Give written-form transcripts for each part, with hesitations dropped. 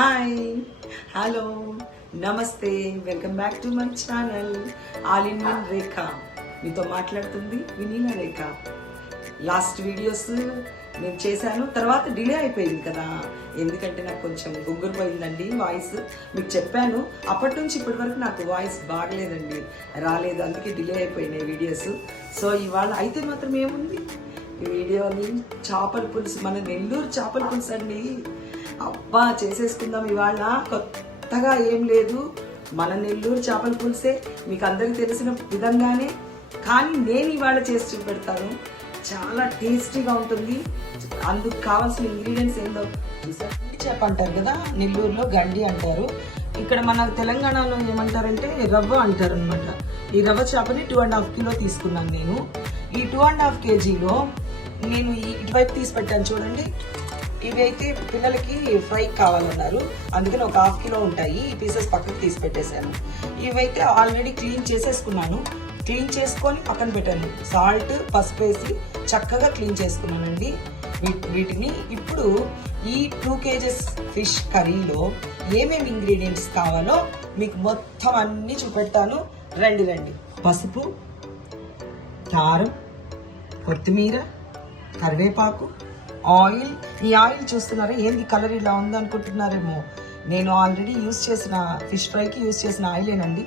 Hi, hello, నమస్తే, welcome back to my channel all in one Rekha. మీతో మాట్లాడుతుంది వినీలా రేఖ. Last videos నేను చేశాను, తర్వాత డిలే అయిపోయింది కదా, ఎందుకంటే నాకు కొంచెం గుగ్గురు పోయిందండి వాయిస్. మీకు చెప్పాను, అప్పటి నుంచి ఇప్పటి వరకు నాకు వాయిస్ బాగలేదండి, రాలేదు, అందుకే డిలే అయిపోయినాయి వీడియోస్. సో ఇవాళ అయితే మాత్రం ఏముంది, ఈ వీడియోని చేపల పులుసు, మన నెల్లూరు చేపల పులుసు అండి. అబ్బా చేసేసుకుందాం ఇవాళ. కొత్తగా ఏం లేదు, మన నెల్లూరు చేపల పులుసే, మీకు అందరికీ తెలిసిన విధంగానే, కానీ నేను ఇవాళ చేసి చూపెడతాను. చాలా టేస్టీగా ఉంటుంది. అందుకు కావాల్సిన ఇంగ్రీడియంట్స్ ఏందో చూసారు. చేప అంటారు కదా, నెల్లూరులో గండి అంటారు, ఇక్కడ మన తెలంగాణలో ఏమంటారంటే రవ్వ అంటారు అనమాట. ఈ రవ్వ చేపని 2.5 కిలో తీసుకున్నాను నేను. ఈ 2.5 kgలో నేను ఇటువైపు తీసి పెట్టాను చూడండి. ఇవి అయితే పిల్లలకి ఫ్రై కావాలన్నారు, అందుకని ఒక 1/2 కిలో ఉంటాయి. ఈ పీసెస్ పక్కకు తీసి పెట్టేశాను. ఇవైతే ఆల్రెడీ క్లీన్ చేసేసుకున్నాను, క్లీన్ చేసుకొని పక్కన పెట్టాను. సాల్ట్, పసుపు వేసి చక్కగా క్లీన్ చేసుకున్నానండి వీటిని. ఇప్పుడు ఈ 2 kgs ఫిష్ కర్రీలో ఏమేమి ఇంగ్రీడియంట్స్ కావాలో మీకు మొత్తం అన్నీ చూపెడతాను. రండి. పసుపు, కారం, కొత్తిమీర, కరివేపాకు, ఆయిల్. ఈ ఆయిల్ చూస్తున్నారా, ఏంది కలర్ ఇలా ఉంది అనుకుంటున్నారేమో, నేను ఆల్రెడీ యూస్ చేసిన ఫిష్ ఫ్రైకి యూస్ చేసిన ఆయిలేనండి.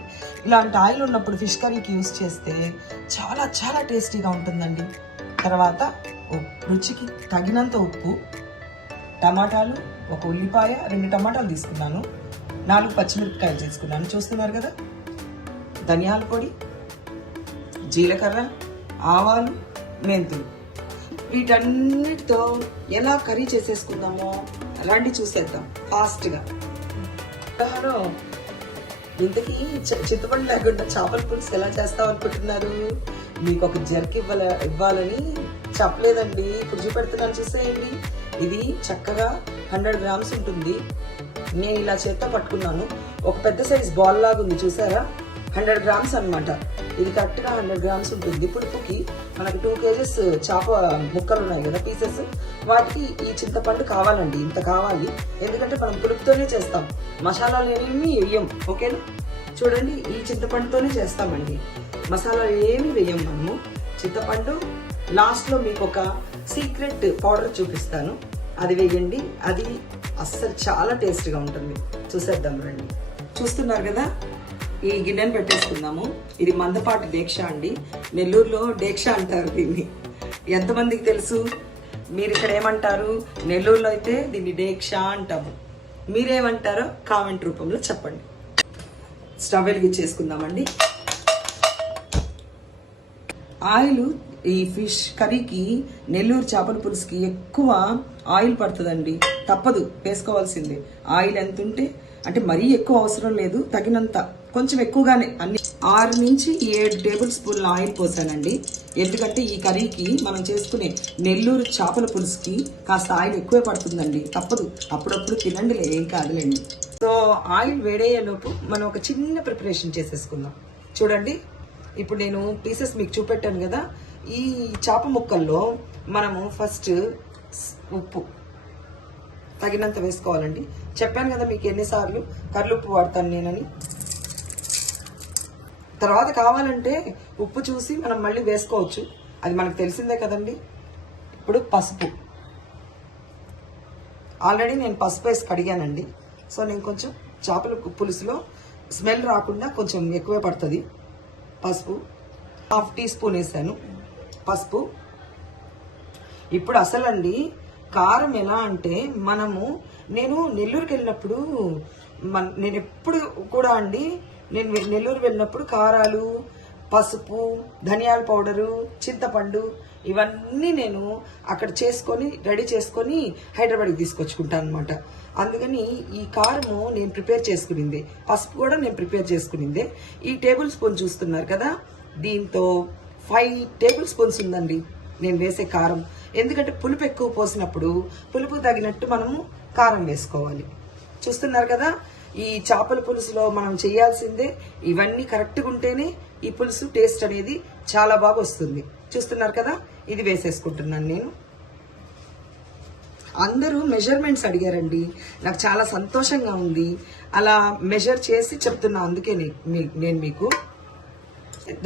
ఇలాంటి ఆయిల్ ఉన్నప్పుడు ఫిష్ కర్రీకి యూస్ చేస్తే చాలా చాలా టేస్టీగా ఉంటుందండి. తర్వాత రుచికి తగినంత ఉప్పు, టమాటాలు, ఒక ఉల్లిపాయ, 2 టమాటాలు తీసుకున్నాను, 4 పచ్చిమిరపకాయలు తీసుకున్నాను, చూస్తున్నారు కదా. ధనియాల పొడి, జీలకర్ర, ఆవాలు, మెంతులు. వీటన్నిటితో ఎలా కర్రీ చేసేసుకుందామో రండి చూసేద్దాం ఫాస్ట్గా. ఇంతకీ చింతపండు లేకుండా చేపల పులుసు ఎలా చేస్తాం అనుకుంటున్నారు? మీకు ఒక జర్క్ ఇవ్వాలని చెప్పలేదండి, ఇప్పుడు చూపెడుతున్నాను చూసేయండి. ఇది చక్కగా 100 grams ఉంటుంది. నేను ఇలా చేత్తో పట్టుకున్నాను. ఒక పెద్ద సైజ్ బాల్ లాగా ఉంది చూసారా, 100 grams అనమాట. ఇది కరెక్ట్గా 100 grams ఉంటుంది. పులుపుకి మనకి 2 kgs చేప ముక్కలు ఉన్నాయి కదా, పీసెస్, వాటికి ఈ చింతపండు కావాలండి, ఇంత కావాలి. ఎందుకంటే మనం పులుపుతోనే చేస్తాం, మసాలాలు ఏమి వేయం, ఓకేనా. చూడండి, ఈ చింతపండుతోనే చేస్తామండి, మసాలాలు ఏమి వేయం మనము. చింతపండు లాస్ట్లో మీకు ఒక సీక్రెట్ పౌడర్ చూపిస్తాను, అది వేయండి. అది అస్సలు చాలా టేస్ట్గా ఉంటుంది. చూసేద్దాం రండి. చూస్తున్నారు కదా, ఈ గిన్నెను పెట్టేసుకుందాము. ఇది మందపాటి డేక్ష అండి, నెల్లూరులో డేక్ష అంటారు దీన్ని. ఎంతమందికి తెలుసు? మీరు ఇక్కడ ఏమంటారు? నెల్లూరులో అయితే దీన్ని డేక్ష అంటాము. మీరేమంటారో కామెంట్ రూపంలో చెప్పండి. స్టవ్ వెలిగించేసుకుందామండి. ఆయిల్ ఈ ఫిష్ కర్రీకి, నెల్లూరు చేపల పులుసుకి ఎక్కువ ఆయిల్ పడుతుందండి, తప్పదు, వేసుకోవాల్సిందే. ఆయిల్ ఎంత ఉంటే, అంటే మరీ ఎక్కువ అవసరం లేదు, తగినంత, కొంచెం ఎక్కువగానే, అన్ని 6 నుంచి 7 టేబుల్ స్పూన్ల ఆయిల్ పోసానండి. ఎందుకంటే ఈ కర్రీకి, మనం చేసుకునే నెల్లూరు చేపల పులుసుకి కాస్త ఆయిల్ ఎక్కువే పడుతుందండి, తప్పదు, అప్పుడప్పుడు తినండిలే, ఏం కాదులేండి. సో ఆయిల్ వేడయ్యేలోపు మనం ఒక చిన్న ప్రిపరేషన్ చేసేసుకుందాం. చూడండి, ఇప్పుడు నేను పీసెస్ మీకు చూపెట్టాను కదా, ఈ చేప ముక్కల్లో మనము ఫస్ట్ ఉప్పు తగినంత వేసుకోవాలండి. చెప్పాను కదా మీకు ఎన్నిసార్లు కర్లుప్పు వాడతాను నేనని. తర్వాత కావాలంటే ఉప్పు చూసి మనం మళ్ళీ వేసుకోవచ్చు, అది మనకు తెలిసిందే కదండి. ఇప్పుడు పసుపు, ఆల్రెడీ నేను పసుపు వేసి కడిగానండి. సో నేను కొంచెం చేపల పులుసులో స్మెల్ రాకుండా కొంచెం ఎక్కువే పడుతుంది. పసుపు 1/2 టీ స్పూన్ వేసాను పసుపు. ఇప్పుడు అసలండి కారం ఎలా అంటే, నేను నెల్లూరుకి వెళ్ళినప్పుడు, నేను ఎప్పుడు కూడా అండి, నేను నెల్లూరు వెళ్ళినప్పుడు కారాలు, పసుపు, ధనియాల పౌడరు, చింతపండు, ఇవన్నీ నేను అక్కడ చేసుకొని రెడీ చేసుకొని హైదరాబాద్కి తీసుకొచ్చుకుంటాను అనమాట. అందుకని ఈ కారము నేను ప్రిపేర్ చేసుకునిందే, పసుపు కూడా నేను ప్రిపేర్ చేసుకునిందే. ఈ టేబుల్ స్పూన్ చూస్తున్నారు కదా, దీంతో 5 టేబుల్ స్పూన్స్ ఉందండి నేను వేసే కారం. ఎందుకంటే పులుపు ఎక్కువ పోసినప్పుడు పులుపు తగినట్టు మనము కారం వేసుకోవాలి. చూస్తున్నారు కదా, ఈ చేపల పులుసులో మనం చేయాల్సిందే ఇవన్నీ కరెక్ట్గా ఉంటేనే ఈ పులుసు టేస్ట్ అనేది చాలా బాగా వస్తుంది. చూస్తున్నారు కదా, ఇది వేసేసుకుంటున్నాను నేను. అందరూ మెజర్మెంట్స్ అడిగారండి. నాకు చాలా సంతోషంగా ఉంది. అలా మెజర్ చేసి చెప్తున్నా. అందుకే నేను మీకు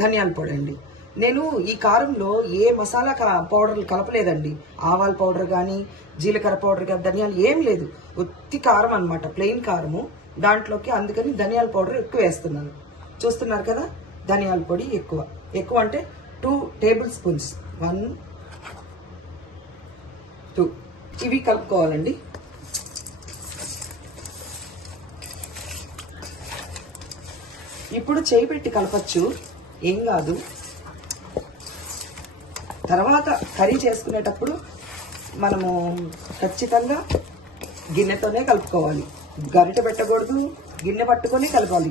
ధనియాల పొడి అండి. నేను ఈ కారంలో ఏ మసాలా పౌడర్లు కలపలేదండి. ఆవాల పౌడర్ కానీ, జీలకర్ర పౌడర్ కానీ, ధనియాలు ఏం లేదు. ఉత్తి కారం అనమాట, ప్లెయిన్ కారము. దాంట్లోకి అందుకని ధనియాల పౌడర్ ఎక్కువ వేస్తున్నాను. చూస్తున్నారు కదా, ధనియాల పొడి ఎక్కువ అంటే 2 టేబుల్ స్పూన్స్, 1 2 ఇవి కలుపుకోవాలండి. ఇప్పుడు చేయి పెట్టి కలపచ్చు, ఏం కాదు. తర్వాత కర్రీ చేసుకునేటప్పుడు మనము ఖచ్చితంగా గిన్నెతోనే కలుపుకోవాలి. గరిటె పెట్టకూడదు, గిన్నె పట్టుకొని కలపాలి.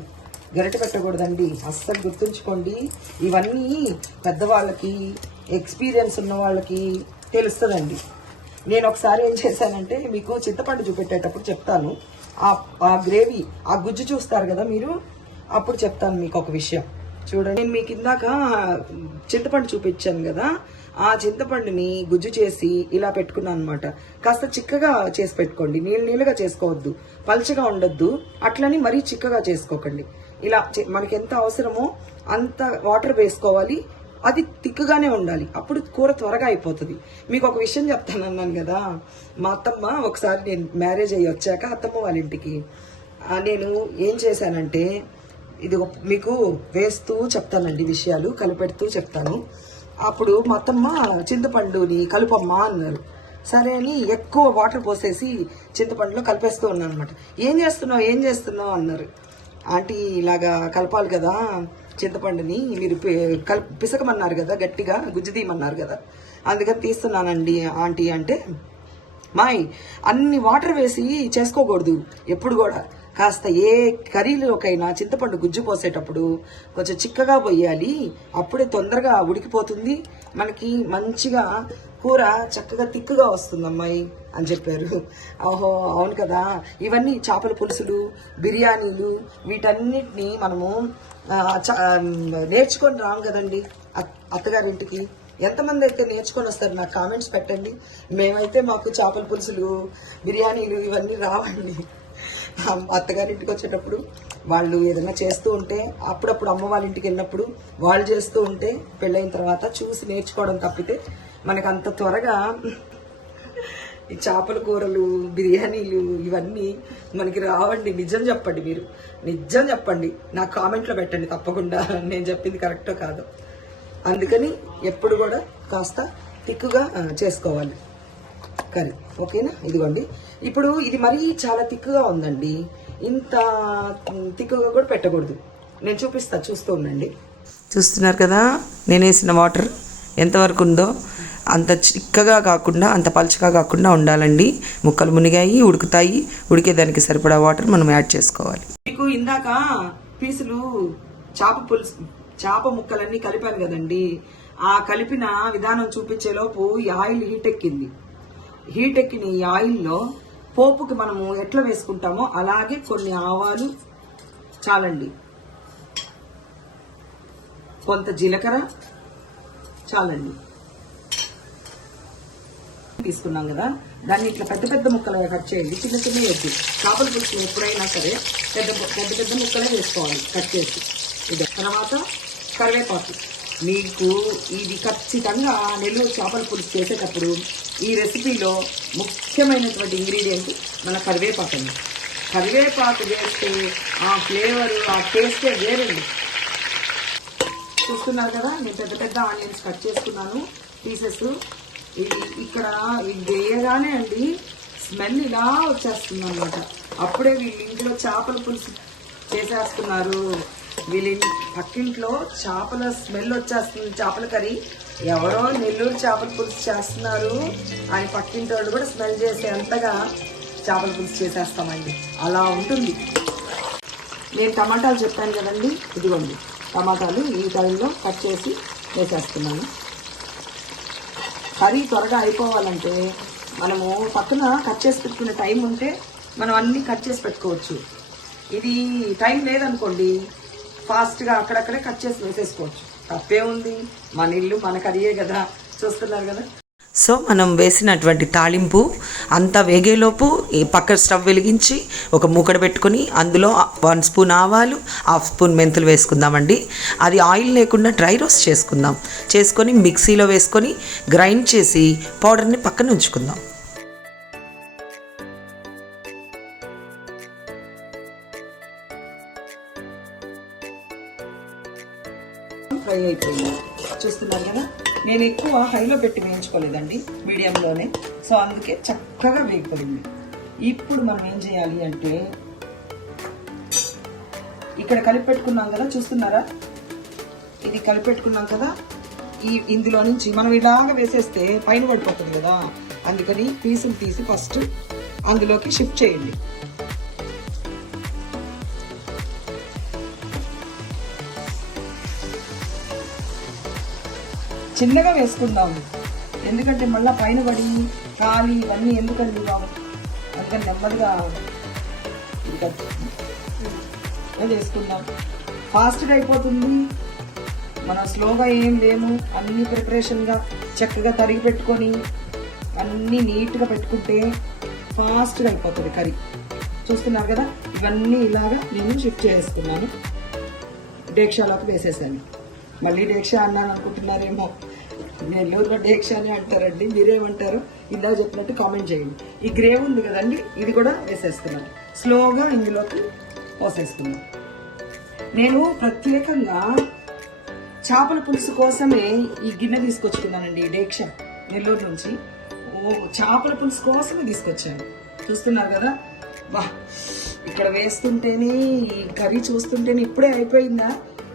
గరిటె పెట్టకూడదండి, అస్సలు గుర్తుంచుకోండి. ఇవన్నీ పెద్దవాళ్ళకి, ఎక్స్పీరియన్స్ ఉన్న వాళ్ళకి తెలుస్తుందండి. నేను ఒకసారి ఏం చేశానంటే, మీకు చింతపండు చూపెట్టేటప్పుడు చెప్తాను. ఆ గ్రేవీ, ఆ గుజ్జు చూస్తారు కదా మీరు, అప్పుడు చెప్తాను మీకు ఒక విషయం. చూడండి, నేను మీకు ఇందాక చింతపండు చూపించాను కదా, ఆ చింతపండుని గుజ్జు చేసి ఇలా పెట్టుకున్నాను అనమాట. కాస్త చిక్కగా చేసి పెట్టుకోండి, నీళ్ళగా చేసుకోవద్దు, పల్చగా ఉండొద్దు, అట్లని మరీ చిక్కగా చేసుకోకండి. ఇలా మనకి ఎంత అవసరమో అంత వాటర్ వేసుకోవాలి. అది తిక్కుగానే ఉండాలి, అప్పుడు కూర త్వరగా అయిపోతుంది. మీకు ఒక విషయం చెప్తానన్నాను కదా, మా అత్తమ్మ ఒకసారి నేను మ్యారేజ్ అయ్యి వచ్చాక అత్తమ్మ వాళ్ళ ఇంటికి నేను ఏం చేశానంటే, ఇది మీకు వేస్తూ చెప్తానండి, విషయాలు కలిపెడుతూ చెప్తాను. అప్పుడు మా అత్తమ్మ చింతపండుని కలుపమ్మా అన్నారు. సరే అని ఎక్కువ వాటర్ పోసేసి చింతపండులో కలిపేస్తూ ఉన్నాను అనమాట. ఏం చేస్తున్నావు అన్నారు. ఆంటీ ఇలాగా కలపాలి కదా చింతపండుని, మీరు పిసకమన్నారు కదా, గట్టిగా గుజ్జు తీయమన్నారు కదా, అందుకని తీస్తున్నానండి ఆంటీ అంటే, మాయ్ అన్ని వాటర్ వేసి చేసుకోకూడదు ఎప్పుడు కూడా. కాస్త ఏ కర్రీలోకైనా చింతపండు గుజ్జు పోసేటప్పుడు కొంచెం చిక్కగా పోయాలి, అప్పుడే తొందరగా ఉడికిపోతుంది, మనకి మంచిగా కూర చక్కగా తిక్కుగా వస్తుంది అమ్మాయి అని చెప్పారు. ఓహో అవును కదా, ఇవన్నీ చేపల పులుసులు, బిర్యానీలు, వీటన్నిటిని మనము నేర్చుకొని రాము కదండి అత్తగారింటికి. ఎంతమంది అయితే నేర్చుకొని వస్తారు నాకు కామెంట్స్ పెట్టండి. మేమైతే మాకు చేపల పులుసులు, బిర్యానీలు ఇవన్నీ రావండి. అత్తగారింటికి వచ్చేటప్పుడు వాళ్ళు ఏదైనా చేస్తూ ఉంటే, అప్పుడప్పుడు అమ్మ వాళ్ళ ఇంటికి వెళ్ళినప్పుడు వాళ్ళు చేస్తూ ఉంటే పెళ్ళైన తర్వాత చూసి నేర్చుకోవడం తప్పితే మనకు అంత త్వరగా ఈ చేపల కూరలు, బిర్యానీలు ఇవన్నీ మనకి రావండి. నిజం చెప్పండి, మీరు నిజం చెప్పండి, నాకు కామెంట్లో పెట్టండి తప్పకుండా, నేను చెప్పింది కరెక్టో కాదో. అందుకని ఎప్పుడు కూడా కాస్త తిక్కుగా చేసుకోవాలి కర్రీ, ఓకేనా? ఇదిగోండి, ఇప్పుడు ఇది మరీ చాలా తిక్కుగా ఉందండి, ఇంత తిక్కుగా కూడా పెట్టకూడదు. నేను చూస్తూ ఉండండి. చూస్తున్నారు కదా, నేను వేసిన వాటర్ ఎంతవరకు ఉందో, అంత చిక్కగా కాకుండా అంత పలుచగా కాకుండా ఉండాలండి. ముక్కలు మునిగాయి, ఉడుకుతాయి, ఉడికేదానికి సరిపడా వాటర్ మనం యాడ్ చేసుకోవాలి. మీకు ఇందాక పీసులు చేప ముక్కలన్నీ కలిపాను కదండి, ఆ కలిపిన విధానం చూపించేలోపు ఈ ఆయిల్ హీట్ ఎక్కిన ఈ ఆయిల్లో పోపుకి మనము ఎట్లా వేసుకుంటామో అలాగే కొన్ని ఆవాలు చాలండి, కొంత జీలకర్ర చాలండి తీసుకున్నాం కదా, దాన్ని ఇట్లా పెద్ద ముక్కలుగా కట్ చేయండి. చిన్న వేద్దు, చేపల పులుసు ఎప్పుడైనా సరే పెద్ద ముక్కలే వేసుకోవాలి కట్ చేసి. ఇది తర్వాత కరివేపాకు. మీకు ఇది ఖచ్చితంగా నెల్లూరు చేపల పులుసు చేసేటప్పుడు ఈ రెసిపీలో ముఖ్యమైనటువంటి ఇంగ్రీడియంట్ మన కరివేపాకు అండి. కరివేపాకు వేస్తే ఆ ఫ్లేవర్, ఆ టేస్టే వేరండి. చూస్తున్నారు కదా, నేను పెద్ద ఆనియన్స్ కట్ చేసుకున్నాను పీసెస్. ఇది ఇక్కడ ఇది వేయగానే అండి స్మెల్ ఇలా వచ్చేస్తుంది అన్నమాట. అప్పుడే వీళ్ళ ఇంట్లో చేపల పులుసు చేసేస్తున్నారు, వీళ్ళ పక్కింట్లో చేపల స్మెల్ వచ్చేస్తుంది, చేపల కర్రీ ఎవరో నెల్లూరు చేపల పులుసు చేస్తున్నారు అని పక్కింటి వాళ్ళు కూడా స్మెల్ చేసే అంతగా చేపల పులుసు చేసేస్తామండి. అలా ఉంటుంది. నేను టమాటాలు చెప్పాను కదండి, ఇదిగోండి టమాటాలు ఈ టైంలో కట్ చేసి వేసేస్తున్నాను. కర్రీ త్వరగా అయిపోవాలంటే మనము పక్కన కట్ చేసి పెట్టుకునే టైం ఉంటే మనం అన్నీ కట్ చేసి పెట్టుకోవచ్చు. ఇది టైం లేదనుకోండి, ఫాస్ట్గా అక్కడక్కడే కట్ చేసి వేసేసుకోవచ్చు. తప్పే ఉంది, మన ఇల్లు మన కర్రీయే కదా. చూస్తున్నారు కదా, సో మనం వేసినటువంటి తాలింపు అంతా వేగేలోపు ఈ పక్క స్టవ్ వెలిగించి ఒక మూకడ పెట్టుకొని అందులో 1 స్పూన్ ఆవాలు, 1/2 స్పూన్ మెంతులు వేసుకుందామండి. అది ఆయిల్ లేకుండా డ్రై రోస్ట్ చేసుకొని మిక్సీలో వేసుకొని గ్రైండ్ చేసి పౌడర్ని పక్కన ఉంచుకుందాం. ఫ్రై అయిపోయింది చూస్తున్నారు కదా. నేను ఎక్కువ హైలో పెట్టి వేయించుకోలేదండి, మీడియంలోనే. సో అందుకే చక్కగా వేగిపోయింది. ఇప్పుడు మనం ఏం చేయాలి అంటే ఇక్కడ కలిపి పెట్టుకున్నాం కదా, చూస్తున్నారా, ఇది కలిపి పెట్టుకున్నాం కదా. ఇందులో నుంచి మనం ఇలాగ వేసేస్తే పైన పడిపోతుంది కదా, అందుకని పీసులు తీసి ఫస్ట్ అందులోకి షిఫ్ట్ చేయండి. చిన్నగా వేసుకుందాము, ఎందుకంటే మళ్ళీ పైన పడి కాలి ఇవన్నీ ఎందుకండి బాబు, అందుకని నెమ్మదిగా వేసుకుందాం. ఫాస్ట్గా అయిపోతుంది, మనం స్లోగా ఏం లేము. అన్ని ప్రిపరేషన్గా చక్కగా తరిగి పెట్టుకొని అన్నీ నీట్గా పెట్టుకుంటే ఫాస్ట్గా అయిపోతుంది కర్రీ. చూస్తున్నారు కదా, ఇవన్నీ ఇలాగా నేను షిఫ్ట్ చేసుకున్నాను. డేక్షాలోకి వేసేసాను. మళ్ళీ డేక్షా అన్నాను అనుకుంటున్నారేమో, నెల్లూరులో డేక్షా అని అంటారండి, మీరేమంటారు ఇందాక చెప్పినట్టు కామెంట్ చేయండి. ఈ గ్రేవ్ ఉంది కదండి, ఇది కూడా వేసేస్తున్నాను. స్లోగా ఇందులోకి పోసేస్తున్నాను. నేను ప్రత్యేకంగా చేపల పులుసు కోసమే ఈ గిన్నె తీసుకొచ్చుకున్నానండి, ఈ డేక్షా నెల్లూరు నుంచి. చేపల పులుసు కోసమే తీసుకొచ్చాను. చూస్తున్నారు కదా, వా ఇక్కడ వేస్తుంటేనే ఈ కర్రీ చూస్తుంటేనే ఇప్పుడే అయిపోయిందా,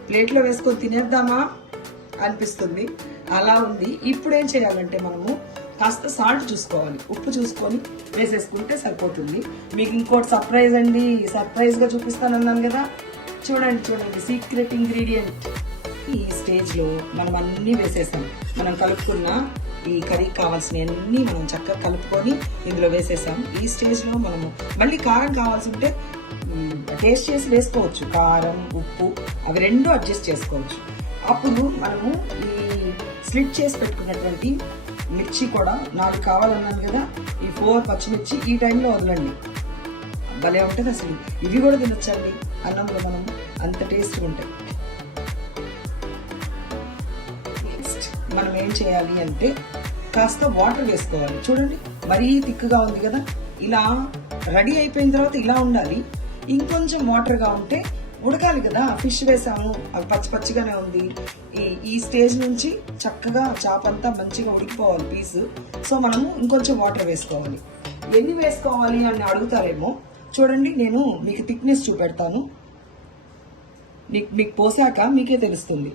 ప్లేట్లో వేసుకొని తినేద్దామా అనిపిస్తుంది, అలా ఉంది. ఇప్పుడు ఏం చేయాలంటే మనము కాస్త సాల్ట్ చూసుకోవాలి, ఉప్పు చూసుకొని వేసేసుకుంటే సరిపోతుంది. మీకు ఇంకోటి సర్ప్రైజ్ అండి, సర్ప్రైజ్గా చూపిస్తానన్నాను కదా, చూడండి సీక్రెట్ ఇంగ్రీడియంట్. ఈ స్టేజ్లో మనం అన్నీ వేసేసాం. మనం కలుపుకున్న ఈ కర్రీకి కావాల్సినవన్నీ మనం చక్కగా కలుపుకొని ఇందులో వేసేసాం. ఈ స్టేజ్లో మనము మళ్ళీ కారం కావాల్సి ఉంటే టేస్ట్ చేసి వేసుకోవచ్చు, కారం ఉప్పు అవి రెండు అడ్జస్ట్ చేసుకోవచ్చు. అప్పుడు మనము ఈ స్లిట్ చేసి పెట్టుకున్నటువంటి మిర్చి కూడా 4 కావాలన్నాను కదా, ఈ 4 పచ్చిమిర్చి ఈ టైంలో వదలండి, భలే ఉంటుంది అసలు. ఇవి కూడా తినొచ్చండి అన్నంలో, మనం అంత టేస్ట్గా ఉంటాయి. నెక్స్ట్ మనం ఏం చేయాలి అంటే కాస్త వాటర్ వేసుకోవాలి. చూడండి మరీ థిక్గా ఉంది కదా, ఇలా రెడీ అయిపోయిన తర్వాత ఇలా ఉండాలి. ఇంకొంచెం వాటర్గా ఉంటే ఉడకాలి కదా, ఫిష్ వేసాము, అవి పచ్చిగానే ఉంది. ఈ స్టేజ్ నుంచి చక్కగా చేప అంతా మంచిగా ఉడికిపోవాలి పీసు. సో మనము ఇంకొంచెం వాటర్ వేసుకోవాలి. ఎన్ని వేసుకోవాలి అని అడుగుతారేమో, చూడండి నేను మీకు థిక్నెస్ చూపెడతాను, మీకు పోసాక మీకే తెలుస్తుంది.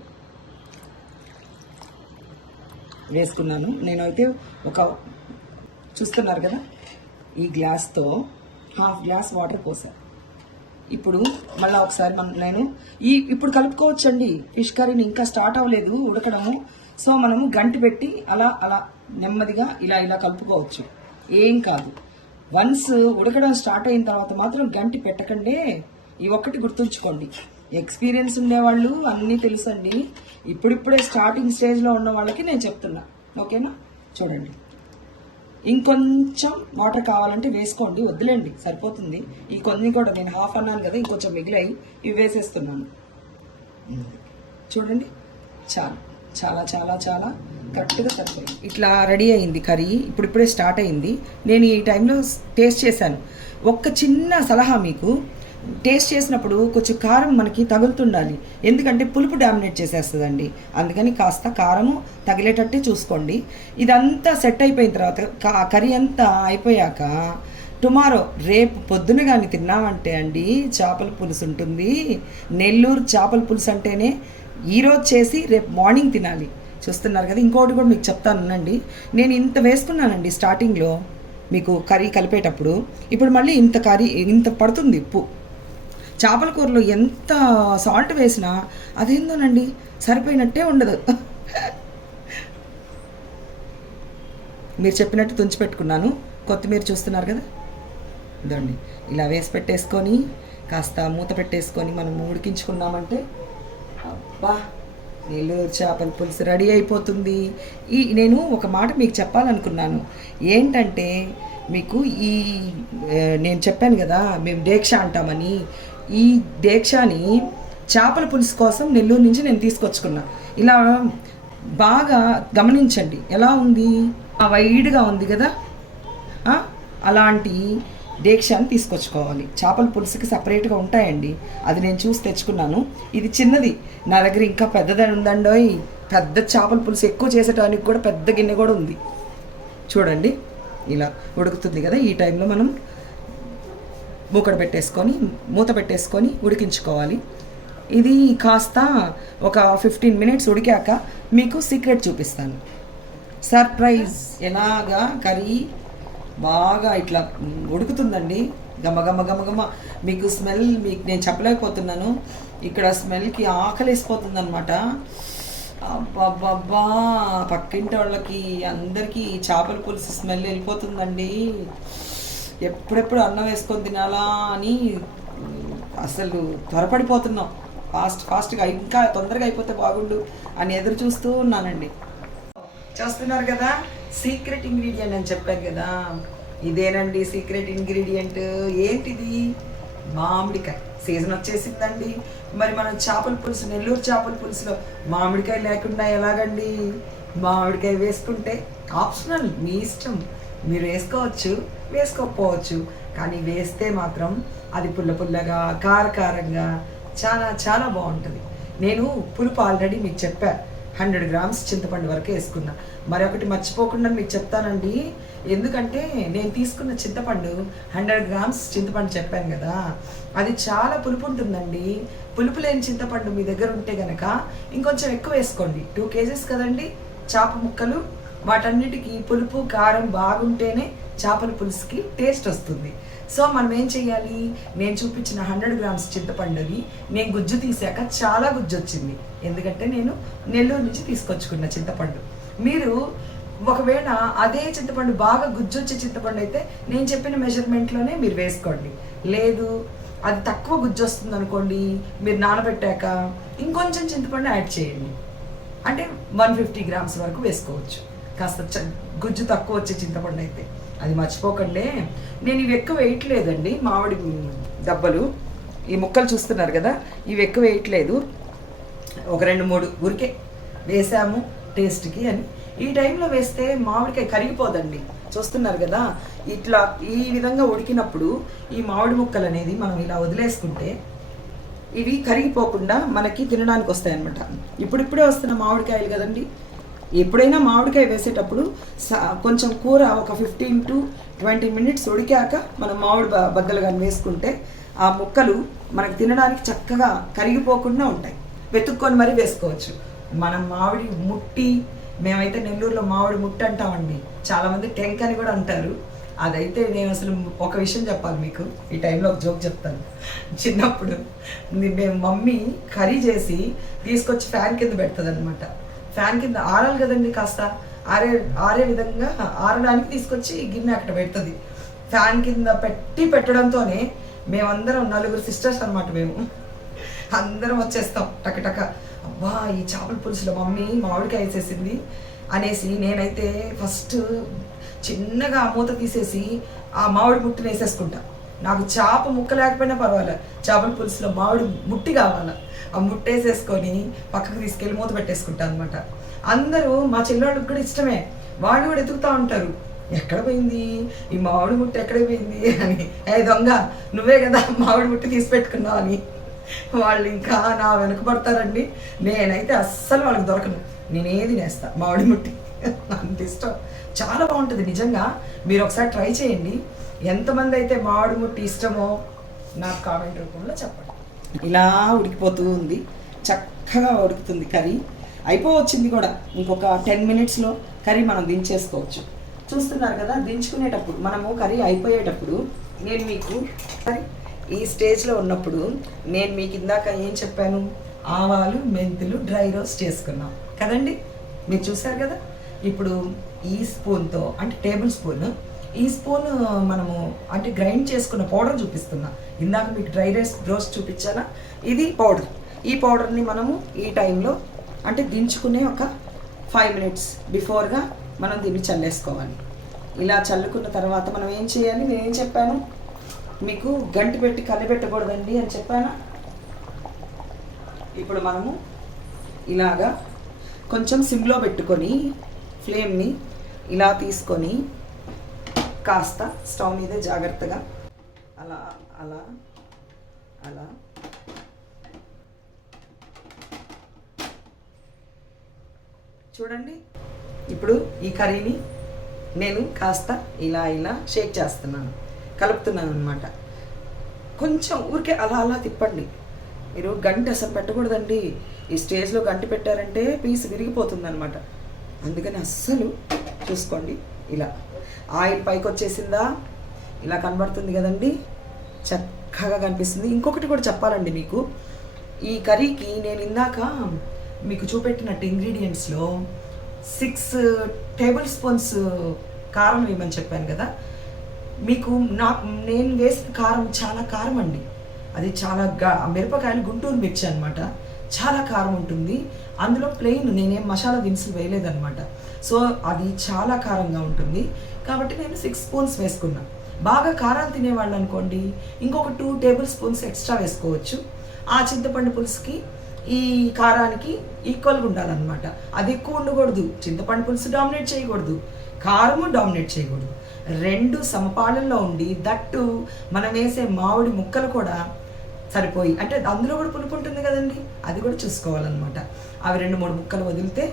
వేసుకున్నాను నేనైతే చూస్తున్నారు కదా, ఈ గ్లాస్తో 1/2 గ్లాస్ వాటర్ పోసా. ఇప్పుడు మళ్ళీ ఒకసారి నేను ఇప్పుడు కలుపుకోవచ్చండి. ఫిష్ కర్రీని ఇంకా స్టార్ట్ అవ్వలేదు ఉడకడము, సో మనము గంటి పెట్టి అలా నెమ్మదిగా ఇలా కలుపుకోవచ్చు, ఏం కాదు. వన్స్ ఉడకడం స్టార్ట్ అయిన తర్వాత మాత్రం గంటి పెట్టకండి. ఈ ఒక్కటి గుర్తుంచుకోండి, ఎక్స్పీరియన్స్ ఉండేవాళ్ళు అన్నీ తెలుసండి, ఇప్పుడిప్పుడే స్టార్టింగ్ స్టేజ్లో ఉన్న వాళ్ళకి నేను చెప్తున్నా, ఓకేనా. చూడండి ఇంకొంచెం వాటర్ కావాలంటే వేసుకోండి, వద్దులేండి సరిపోతుంది. ఈ కొన్ని కూడా నేను 1/2 అన్నాను కదా, ఇంకొంచెం మిగిలాయి, ఇవి వేసేస్తున్నాను. చూడండి చాలా చాలా చాలా కరెక్ట్గా సరిపోయింది. ఇట్లా రెడీ అయింది కర్రీ, ఇప్పుడిప్పుడే స్టార్ట్ అయింది. నేను ఈ టైంలో టేస్ట్ చేశాను. ఒక్క చిన్న సలహా మీకు, టేస్ట్ చేసినప్పుడు కొంచెం కారం మనకి తగులుతుండాలి, ఎందుకంటే పులుపు డామినేట్ చేసేస్తుందండి. అందుకని కాస్త కారము తగిలేటట్టే చూసుకోండి. ఇదంతా సెట్ అయిపోయిన తర్వాత కర్రీ అంతా అయిపోయాక టుమారో రేపు పొద్దున కానీ తిన్నామంటే అండి చేపల పులుసు ఉంటుంది. నెల్లూరు చేపల పులుసు అంటేనే ఈరోజు చేసి రేపు మార్నింగ్ తినాలి. చూస్తున్నారు కదా, ఇంకోటి కూడా మీకు చెప్తానండి. నేను ఇంత వేసుకున్నానండి స్టార్టింగ్లో మీకు కర్రీ కలిపేటప్పుడు, ఇప్పుడు మళ్ళీ ఇంత పడుతుంది ఉప్పు. చేపల కూరలో ఎంత సాల్ట్ వేసినా అదేందోనండి సరిపోయినట్టే ఉండదు. మీరు చెప్పినట్టు తుంచిపెట్టుకున్నాను. కొత్తిమీర చూస్తున్నారు కదా, ఇదండి ఇలా వేసి పెట్టేసుకొని కాస్త మూత పెట్టేసుకొని మనం ఉడికించుకున్నామంటే అబ్బా నెల్లూరు చేపల పులుసు రెడీ అయిపోతుంది. నేను ఒక మాట మీకు చెప్పాలనుకున్నాను. ఏంటంటే మీకు నేను చెప్పాను కదా మేము డేక్ష అంటామని. ఈ డేక్షాని చేపల పులుసు కోసం నెల్లూరు నుంచి నేను తీసుకొచ్చుకున్నా. ఇలా బాగా గమనించండి, ఎలా ఉంది, వైడ్గా ఉంది కదా. అలాంటి డేక్షాని తీసుకొచ్చుకోవాలి. చేపల పులుసుకి సపరేట్గా ఉంటాయండి, అది నేను చూసి తెచ్చుకున్నాను. ఇది చిన్నది, నా దగ్గర ఇంకా పెద్దదని ఉందండోయ్. పెద్ద చేపల పులుసు ఎక్కువ చేసేటానికి కూడా పెద్ద గిన్నె కూడా ఉంది. చూడండి, ఇలా ఉడుకుతుంది కదా. ఈ టైంలో మనం మూత పెట్టేసుకొని ఉడికించుకోవాలి. ఇది కాస్త ఒక 15 మినిట్స్ ఉడికాక మీకు సీక్రెట్ చూపిస్తాను. సర్ప్రైజ్. ఎలాగా కర్రీ బాగా ఇట్లా ఉడుకుతుందండి, గమ గమ గమ గమ. మీకు స్మెల్ నేను చెప్పలేకపోతున్నాను. ఇక్కడ స్మెల్కి ఆకలేసిపోతుంది అనమాట. అబ్బబ్బబ్బా, పక్కింటి వాళ్ళకి అందరికీ చేపల పులుసు స్మెల్ వెళ్ళిపోతుందండి. ఎప్పుడెప్పుడు అన్నం వేసుకొని తినాలా అని అసలు త్వరపడిపోతున్నాం. ఫాస్ట్గా ఇంకా తొందరగా అయిపోతే బాగుండు అని ఎదురు చూస్తూ ఉన్నానండి. చూస్తున్నారు కదా, సీక్రెట్ ఇంగ్రీడియంట్ అని చెప్పాను కదా, ఇదేనండి సీక్రెట్ ఇంగ్రీడియంట్. ఏంటిది? మామిడికాయ. సీజన్ వచ్చేసిందండి. మరి మనం చేపల పులుసు, నెల్లూరు చేపల పులుసులో మామిడికాయ లేకుండా ఎలాగండి? మామిడికాయ వేసుకుంటే ఆప్షనల్, మీ ఇష్టం. మీరు వేసుకోవచ్చు, వేసుకోకపోవచ్చు. కానీ వేస్తే మాత్రం అది పుల్లగా కారకారంగా చాలా చాలా బాగుంటుంది. నేను పులుపు ఆల్రెడీ మీకు చెప్పా, 100 గ్రామ్స్ చింతపండు వరకు వేసుకున్నా. మరొకటి మర్చిపోకుండా మీకు చెప్తానండి, ఎందుకంటే నేను తీసుకున్న చింతపండు 100 గ్రామ్స్ చింతపండు చెప్పాను కదా, అది చాలా పులుపు ఉంటుందండి. పులుపు లేని చింతపండు మీ దగ్గర ఉంటే కనుక ఇంకొంచెం ఎక్కువ వేసుకోండి. 2 కేజెస్ కదండి చేప ముక్కలు, వాటన్నిటికీ పులుపు కారం బాగుంటేనే చేపల పులుసుకి టేస్ట్ వస్తుంది. సో మనం ఏం చేయాలి, నేను చూపించిన 100 గ్రామ్స్ చింతపండుని నేను గుజ్జు తీసాక చాలా గుజ్జు వచ్చింది. ఎందుకంటే నేను నెల్లూరు నుంచి తీసుకొచ్చుకున్న చింతపండు. మీరు ఒకవేళ అదే చింతపండు బాగా గుజ్జు వచ్చే చింతపండు అయితే నేను చెప్పిన మెజర్మెంట్లోనే మీరు వేసుకోండి. లేదు అది తక్కువ గుజ్జు వస్తుంది అనుకోండి, మీరు నానబెట్టాక ఇంకొంచెం చింతపండు యాడ్ చేయండి. అంటే 150 గ్రామ్స్ వరకు వేసుకోవచ్చు. కాస్త గుజ్జు తక్కువ వచ్చే చింతపండు అయితే అది మర్చిపోకండి. నేను ఇవి ఎక్కువ వేయట్లేదండి, మామిడి దబ్బలు ఈ ముక్కలు చూస్తున్నారు కదా, ఇవి ఎక్కువ వేయట్లేదు. ఒక 2-3 ఊరికే వేసాము టేస్ట్కి అని. ఈ టైంలో వేస్తే మామిడికాయ కరిగిపోదండి. చూస్తున్నారు కదా, ఇట్లా ఈ విధంగా ఉడికినప్పుడు ఈ మామిడి ముక్కలు అనేది మనం ఇలా వదిలేసుకుంటే ఇవి కరిగిపోకుండా మనకి తినడానికి వస్తాయి అన్నమాట. ఇప్పుడిప్పుడే వస్తున్న మామిడికాయలు కదండి. ఎప్పుడైనా మామిడికాయ వేసేటప్పుడు కొంచెం కూర ఒక 15 to 20 మినిట్స్ ఉడికాక మనం మామిడి బద్దలు కానీ వేసుకుంటే ఆ ముక్కలు మనకు తినడానికి చక్కగా కరిగిపోకుండా ఉంటాయి. వెతుక్కొని మరీ వేసుకోవచ్చు. మనం మామిడి ముట్టి, మేమైతే నెల్లూరులో మామిడి ముట్టి అంటామండి, చాలామంది టెంక్ అని కూడా అంటారు. అదైతే నేను అసలు ఒక విషయం చెప్పాలి మీకు, ఈ టైంలో ఒక జోక్ చెప్తాను. చిన్నప్పుడు మేము మమ్మీ కర్రీ చేసి తీసుకొచ్చి ఫ్యాన్ కింద పెడుతుంది అనమాట. ఫ్యాన్ కింద ఆరాలి కదండి, కాస్త ఆరే విధంగా ఆరడానికి తీసుకొచ్చి గిన్నె అక్కడ పెడుతుంది. ఫ్యాన్ కింద పెట్టడంతోనే మేమందరం 4 సిస్టర్స్ అనమాట, మేము అందరం వచ్చేస్తాం టకటక. అబ్బా, ఈ చేపల పులుసులో మమ్మీ మామిడికాయ వేసేసింది అనేసి నేనైతే ఫస్ట్ చిన్నగా మూత తీసేసి ఆ మామిడి ముట్టిని వేసేసుకుంటా. నాకు చేప ముక్క లేకపోయినా పర్వాలేదు, చేపల పులుసులో మామిడి ముట్టి కావాలా. ఆ ముట్టేసేసుకొని పక్కకు తీసుకెళ్ళి మూత పెట్టేసుకుంటాను అనమాట. అందరూ మా చెల్లెళ్ళకి కూడా ఇష్టమే, వాళ్ళు కూడా ఎదుగుతూ ఉంటారు, ఎక్కడ పోయింది ఈ మామిడి ముట్టి, ఎక్కడ పోయింది అని. దొంగ, నువ్వే కదా మామిడి ముట్టి తీసి పెట్టుకున్నావు అని వాళ్ళు ఇంకా నా వెనకబడతారండి. నేనైతే అస్సలు వాళ్ళకి దొరకను, నేనేది నేస్తా మామిడి ముట్టి, అంత ఇష్టం. చాలా బాగుంటుంది నిజంగా, మీరు ఒకసారి ట్రై చేయండి. ఎంతమంది అయితే మామిడి ముట్టి ఇష్టమో నాకు కామెంట్ రూపంలో చెప్పండి. ఇలా ఉడికిపోతూ ఉంది, చక్కగా ఉడుకుతుంది కర్రీ. అయిపోవచ్చింది కూడా, ఇంకొక 10 మినిట్స్లో కర్రీ మనం దించేసుకోవచ్చు. చూస్తున్నారు కదా, దించుకునేటప్పుడు మనము కర్రీ అయిపోయేటప్పుడు నేను మీకు ఈ స్టేజ్లో ఉన్నప్పుడు నేను మీకు ఇందాక ఏం చెప్పాను, ఆవాలు మెంతులు డ్రై రోస్ట్ చేసుకున్నాం కదండి, మీరు చూసారు కదా. ఇప్పుడు ఈ స్పూన్తో, అంటే టేబుల్ స్పూన్, ఈ స్పూన్ మనము అంటే గ్రైండ్ చేసుకున్న పౌడర్ చూపిస్తున్నా. ఇందాక మీకు డ్రై రోస్ట్ చూపించాలా, ఇది పౌడర్. ఈ పౌడర్ని మనము ఈ టైంలో అంటే దించుకునే ఒక 5 minutes బిఫోర్గా మనం దీన్ని చల్లేసుకోవాలి. ఇలా చల్లుకున్న తర్వాత మనం ఏం చేయాలి, నేనేం చెప్పాను మీకు, గంటి పెట్టి కలిపెట్టకూడదండి అని చెప్పాను. ఇప్పుడు మనము ఇలాగా కొంచెం సిమ్లో పెట్టుకొని ఫ్లేమ్ని ఇలా తీసుకొని కాస్త స్టవ్ మీదే జాగ్రత్తగా అలా అలా అలా చూడండి. ఇప్పుడు ఈ కర్రీని నేను కాస్త ఇలా ఇలా షేక్ చేస్తున్నాను, కలుపుతున్నాను అనమాట. కొంచెం ఊరికే అలా అలా తిప్పండి. మీరు గంటి అసలు పెట్టకూడదండి. ఈ స్టేజ్లో గంటి పెట్టారంటే పీస్ విరిగిపోతుంది అనమాట. అందుకని అస్సలు చూసుకోండి. ఇలా ఆయిల్ పైకి వచ్చేసిందా, ఇలా కనబడుతుంది కదండి, చక్కగా కనిపిస్తుంది. ఇంకొకటి కూడా చెప్పాలండి మీకు, ఈ కర్రీకి నేను ఇందాక మీకు చూపెట్టినట్టు ఇంగ్రీడియంట్స్లో 6 tablespoons కారం వేయమని చెప్పాను కదా. మీకు నేను వేసిన కారం చాలా కారం అండి. అది చాలా మిరపకాయలు గుంటూరు మిర్చి అనమాట, చాలా కారం ఉంటుంది. అందులో ప్లెయిన్ నేనేం మసాలా దినుసులు వేయలేదన్నమాట. సో అది చాలా కారంగా ఉంటుంది కాబట్టి నేను 6 spoons వేసుకున్నా. బాగా కారాలు తినేవాళ్ళు అనుకోండి ఇంకొక 2 tablespoons ఎక్స్ట్రా వేసుకోవచ్చు. ఆ చింతపండు పులుసుకి ఈ కారానికి ఈక్వల్గా ఉండాలన్నమాట. అది ఎక్కువ ఉండకూడదు. చింతపండు పులుసు డామినేట్ చేయకూడదు, కారము డామినేట్ చేయకూడదు. 2 సమపాలల్లో ఉండి, దట్టు మనం వేసే మామిడి ముక్కలు కూడా సరిపోయి, అంటే అందులో కూడా పులుపు ఉంటుంది కదండి, అది కూడా చూసుకోవాలన్నమాట. అవి 2-3 ముక్కలు వదిలితే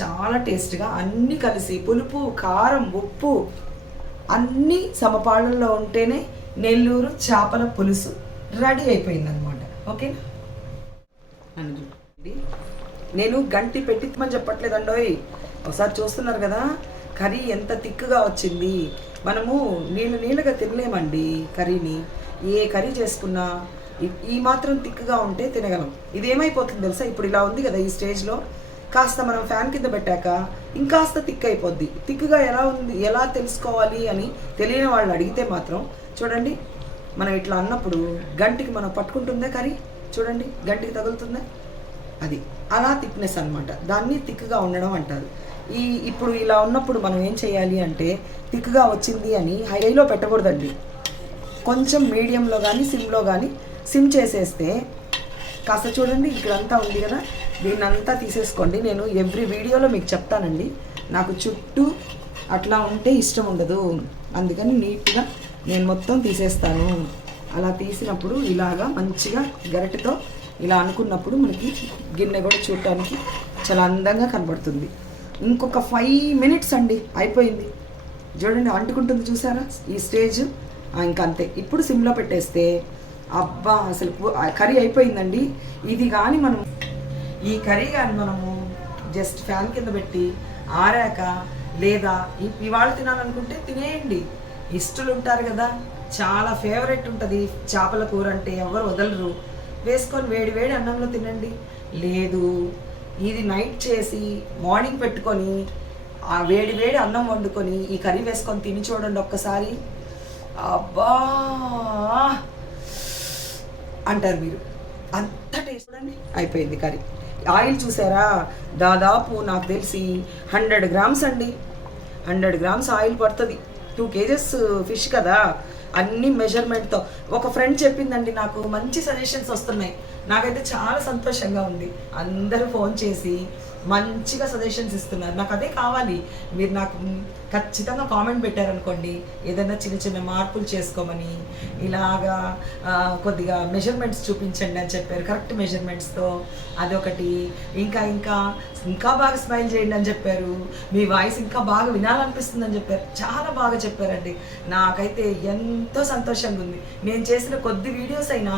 చాలా టేస్ట్గా అన్నీ కలిసి పులుపు, కారం, ఉప్పు అన్నీ సమపాలల్లో ఉంటేనే నెల్లూరు చేపల పులుసు రెడీ అయిపోయిందనమాట. ఓకేనా? నేను గంటి పెట్టిమని చెప్పట్లేదండోయ్, ఒకసారి చూస్తున్నారు కదా కర్రీ ఎంత థిక్గా వచ్చింది. మనము నీళ్ళగా తినలేమండి కర్రీని. ఏ కర్రీ చేసుకున్నా ఈ మాత్రం థిక్గా ఉంటే తినగలం. ఇదేమైపోతుంది తెలుసా, ఇప్పుడు ఇలా ఉంది కదా, ఈ స్టేజ్లో కాస్త మనం ఫ్యాన్ కింద పెట్టాక ఇంకాస్త థిక్ అయిపోద్ది. థిక్గా ఎలా ఉంది, ఎలా తెలుసుకోవాలి అని తెలియని వాళ్ళు అడిగితే మాత్రం చూడండి, మనం ఇట్లా అన్నప్పుడు గంటికి మనం పట్టుకుంటుందే కర్రీ, చూడండి గంటికి తగులుతుందా, అది అలా థిక్నెస్ అనమాట. దాన్ని థిక్గా ఉండడం అంటారు. ఇప్పుడు ఇలా ఉన్నప్పుడు మనం ఏం చేయాలి అంటే, థిక్గా వచ్చింది అని హైలో పెట్టకూడదండి. కొంచెం మీడియంలో కానీ సిమ్లో కానీ, సిమ్ చేసేస్తే కాస్త చూడండి ఇక్కడంతా ఉంది కదా, దీన్ని అంతా తీసేసుకోండి. నేను ఎవ్రీ వీడియోలో మీకు చెప్తానండి, నాకు చుట్టూ అట్లా ఉంటే ఇష్టం ఉండదు, అందుకని నీట్గా నేను మొత్తం తీసేస్తాను. అలా తీసినప్పుడు ఇలాగా మంచిగా గరిటెతో ఇలా అనుకున్నప్పుడు మనకి గిన్నె కూడా చూడటానికి చాలా అందంగా కనబడుతుంది. ఇంకొక 5 minutes అండి, అయిపోయింది. చూడండి అంటుకుంటుంది చూసారా ఈ స్టేజ్. ఇంకంతే. ఇప్పుడు సిమ్లో పెట్టేస్తే అబ్బా అసలు కర్రీ అయిపోయిందండి. ఇది కానీ మనం ఈ కర్రీ కానీ మనము జస్ట్ ఫ్యాన్ కింద పెట్టి ఆరాక, లేదా ఇవాళ తినాలనుకుంటే తినేయండి. ఇష్టలు ఉంటారు కదా, చాలా ఫేవరెట్ ఉంటుంది చేపల కూర అంటే, ఎవరు వదలరు. వేసుకొని వేడి వేడి అన్నంలో తినండి. లేదు ఇది నైట్ చేసి మార్నింగ్ పెట్టుకొని ఆ వేడి వేడి అన్నం వండుకొని ఈ కర్రీ వేసుకొని తిని చూడండి ఒక్కసారి, అబ్బా అంటారు మీరు. అంత టేస్ట్. చూడండి అయిపోయింది కర్రీ. ఆయిల్ చూసారా, దాదాపు నాకు తెలిసి 100 grams అండి. 100 grams ఆయిల్ పడుతుంది. 2 kgs ఫిష్ కదా, అన్ని మెజర్మెంట్తో. ఒక ఫ్రెండ్ చెప్పిందండి, నాకు మంచి సజెషన్స్ వస్తున్నాయి. నాకైతే చాలా సంతోషంగా ఉంది. అందరూ ఫోన్ చేసి మంచిగా సజెషన్స్ ఇస్తున్నారు. నాకు అదే కావాలి. మీరు నాకు ఖచ్చితంగా కామెంట్ పెట్టారనుకోండి, ఏదైనా చిన్న చిన్న మార్పులు చేసుకోమని, ఇలాగా కొద్దిగా మెజర్మెంట్స్ చూపించండి అని చెప్పారు, కరెక్ట్ మెజర్మెంట్స్తో. అదొకటి. ఇంకా ఇంకా ఇంకా బాగా స్మైల్ చేయండి అని చెప్పారు, మీ వాయిస్ ఇంకా బాగా వినాలనిపిస్తుంది అని చెప్పారు. చాలా బాగా చెప్పారండి. నాకైతే ఎంతో సంతోషంగా ఉంది. నేను చేసిన కొద్ది వీడియోస్ అయినా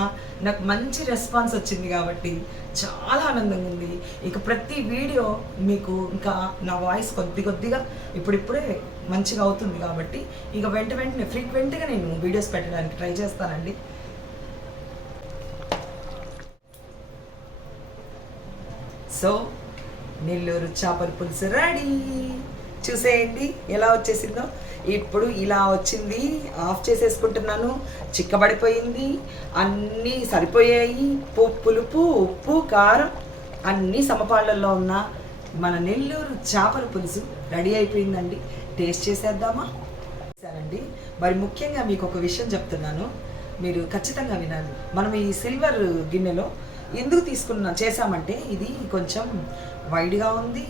నాకు మంచి రెస్పాన్స్ వచ్చింది కాబట్టి చాలా ఆనందంగా ఉంది. ఇక ప్రతి వీడియో మీకు ఇంకా నా వాయిస్ కొద్దిగా ఇప్పుడిప్పుడే మంచిగా అవుతుంది కాబట్టి ఇక వెంటనే ఫ్రీక్వెంట్గా నేను వీడియోస్ పెట్టడానికి ట్రై చేస్తానండి. సో నెల్లూరు చేపల పులుసు రెడీ. చూసేయండి ఎలా వచ్చేసిందో. ఇప్పుడు ఇలా వచ్చింది, ఆఫ్ చేసేసుకుంటున్నాను. చిక్కబడిపోయింది, అన్నీ సరిపోయాయి. పులుపు, ఉప్పు, కారం అన్ని సమపాళ్ళల్లో ఉన్న మన నెల్లూరు చేపల పులుసు రెడీ అయిపోయిందండి. టేస్ట్ చేసేద్దామా? సరేండి. మరి ముఖ్యంగా మీకు ఒక విషయం చెప్తున్నాను, మీరు ఖచ్చితంగా వినాలి. మనం ఈ సిల్వర్ గిన్నెలో ఎందుకు చేసామంటే ఇది కొంచెం వైడ్గా ఉంది,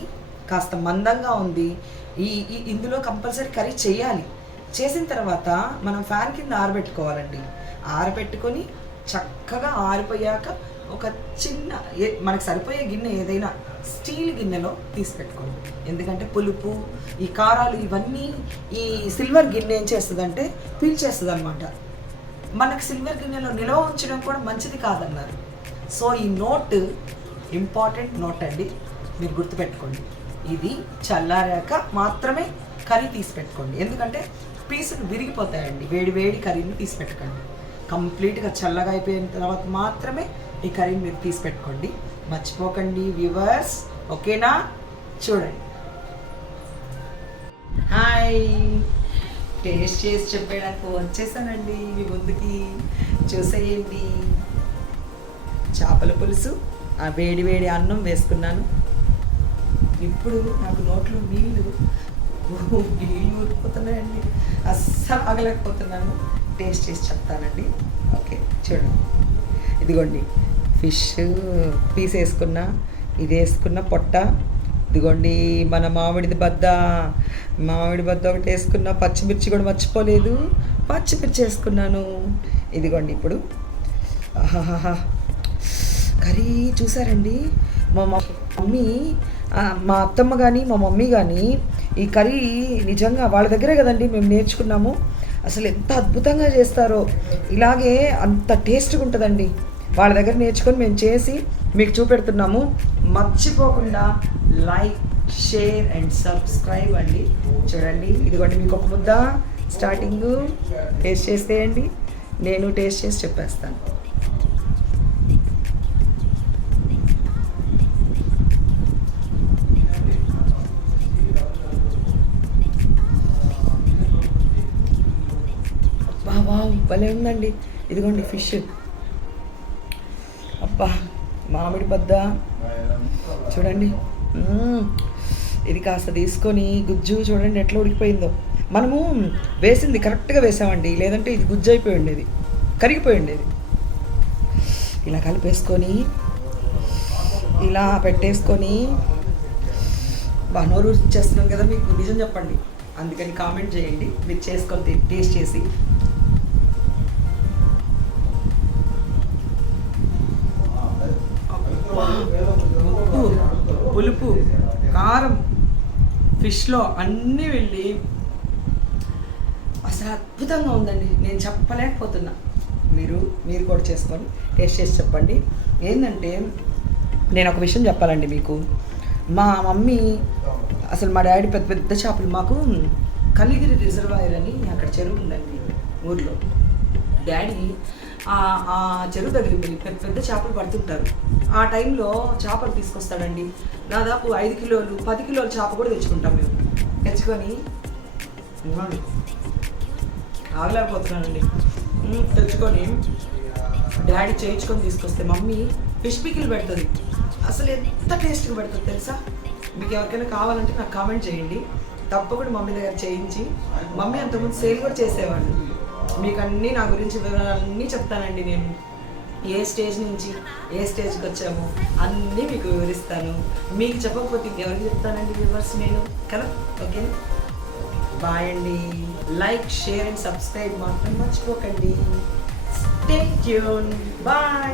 కాస్త మందంగా ఉంది. ఇందులో కంపల్సరీ కర్రీ చేయాలి. చేసిన తర్వాత మనం ఫ్యాన్ కింద ఆరబెట్టుకోవాలండి. ఆరబెట్టుకొని చక్కగా ఆరిపోయాక ఒక చిన్న మనకు సరిపోయే గిన్నె ఏదైనా స్టీల్ గిన్నెలో తీసి పెట్టుకోండి. ఎందుకంటే పులుపు, ఈ కారాలు ఇవన్నీ ఈ సిల్వర్ గిన్నె ఏం చేస్తుందంటే పీల్చేస్తుంది అనమాట. మనకు సిల్వర్ గిన్నెలో నిల్వ ఉంచడం కూడా మంచిది కాదన్నారు. సో ఈ నోట్ ఇంపార్టెంట్ నోట్ అండి, మీరు గుర్తుపెట్టుకోండి. ఇది చల్లారాక మాత్రమే కర్రీ తీసి పెట్టుకోండి. ఎందుకంటే పీసులు విరిగిపోతాయండి. వేడి వేడి కర్రీని తీసి పెట్టకండి. కంప్లీట్గా చల్లగా అయిపోయిన తర్వాత మాత్రమే ఈ కర్రీని మీరు తీసి పెట్టుకోండి. మర్చిపోకండి వ్యూవర్స్, ఓకేనా? చూడండి. హాయ్, టేస్ట్ చేసి చెప్పేయడానికి వచ్చేసానండి మీ ముందుకి. చూసేయండి, చేపల పులుసు, ఆ వేడి వేడి అన్నం వేసుకున్నాను. ఇప్పుడు నాకు నోట్లో నీళ్ళు ఊరిపోతున్నాయండి, అస్సలు ఆగలేకపోతున్నాను. టేస్ట్ చేసి చెప్తానండి. ఓకే, చూడండి. ఇదిగోండి ఫిష్ పీస్ వేసుకున్నా, ఇది వేసుకున్న పొట్ట, ఇదిగోండి మన మామిడి బద్ద ఒకటి వేసుకున్నా, పచ్చిమిర్చి కూడా మర్చిపోలేదు, పచ్చిమిర్చి వేసుకున్నాను. ఇదిగోండి ఇప్పుడు ఆహాహా కర్రీ చూసారండి. మా మమ్మీ, మా అత్తమ్మ కానీ మా మమ్మీ కానీ ఈ కర్రీ నిజంగా వాళ్ళ దగ్గరే కదండి మేము నేర్చుకున్నాము. అసలు ఎంత అద్భుతంగా చేస్తారో, ఇలాగే అంత టేస్ట్గా ఉంటుందండి. వాళ్ళ దగ్గర నేర్చుకొని మేము చేసి మీకు చూపెడుతున్నాము. మర్చిపోకుండా లైక్, షేర్ అండ్ సబ్స్క్రైబ్ అండి. చూడండి, ఇదిగోండి మీకు ఒక ముద్ద స్టార్టింగ్ టేస్ట్ చేసేయండి, నేను టేస్ట్ చేసి చెప్పేస్తాను. భలే ఉందండి. ఇదిగోండి ఫిష్, అబ్బా మామిడి బద్ద చూడండి. ఇది కాస్త తీసుకొని గుజ్జు చూడండి ఎట్లా ఉడికిపోయిందో. మనము వేసింది కరెక్ట్గా వేసామండి, లేదంటే ఇది గుజ్జు అయిపోయి ఉండేది, కరిగిపోయి ఉండేది. ఇలా కలిపేసుకొని ఇలా పెట్టేసుకొని నోరు చేస్తున్నాం కదా, మీకు నిజం చెప్పండి. అందుకని కామెంట్ చేయండి మీరు చేసుకొని టేస్ట్ చేసి. ఉప్పు, పులుపు, కారం ఫిష్లో అన్నీ వెళ్ళి అసలు అద్భుతంగా ఉందండి. నేను చెప్పలేకపోతున్నా. మీరు కూడా చేసుకొని టేస్ట్ చేసి చెప్పండి. ఏంటంటే నేను ఒక విషయం చెప్పాలండి మీకు. మా మమ్మీ, అసలు మా డాడీ పెద్ద పెద్ద చేపలు, మాకు కలిగిరి రిజర్వాయర్ అని అక్కడ చెరువు ఉందండి ఊర్లో. డాడీ ఆ చెరువు దగ్గరికి వెళ్ళి పెద్ద పెద్ద చేపలు పడుతుంటారు. ఆ టైంలో చేపలు తీసుకొస్తాడండి. దాదాపు 5 కిలోలు 10 కిలోల చేప కూడా తెచ్చుకుంటాం మేము. తెచ్చుకొని ఆగలేకపోతున్నానండి. తెచ్చుకొని డాడీ చేయించుకొని తీసుకొస్తే మమ్మీ ఫిష్ పికిల్ పెడుతుంది. అసలు ఎంత టేస్ట్గా పెడుతుంది తెలుసా? మీకు ఎవరికైనా కావాలంటే నాకు కామెంట్ చేయండి. తప్పకుండా మమ్మీ దగ్గర చేయించి, మమ్మీ అంతకుముందు సేల్ కూడా చేసేవాళ్ళు. మీకు అన్నీ నా గురించి వివరాలన్నీ చెప్తానండి. నేను ఏ స్టేజ్ నుంచి ఏ స్టేజ్కి వచ్చామో అన్నీ మీకు వివరిస్తాను. మీకు చెప్పకపోతే ఎవరికి చెప్తానండి వ్యూవర్స్ నేను కదా. ఓకే, బాయ్ అండి. లైక్, షేర్ అండ్ సబ్స్క్రైబ్ మాత్రం మర్చిపోకండి. Stay tune. బాయ్.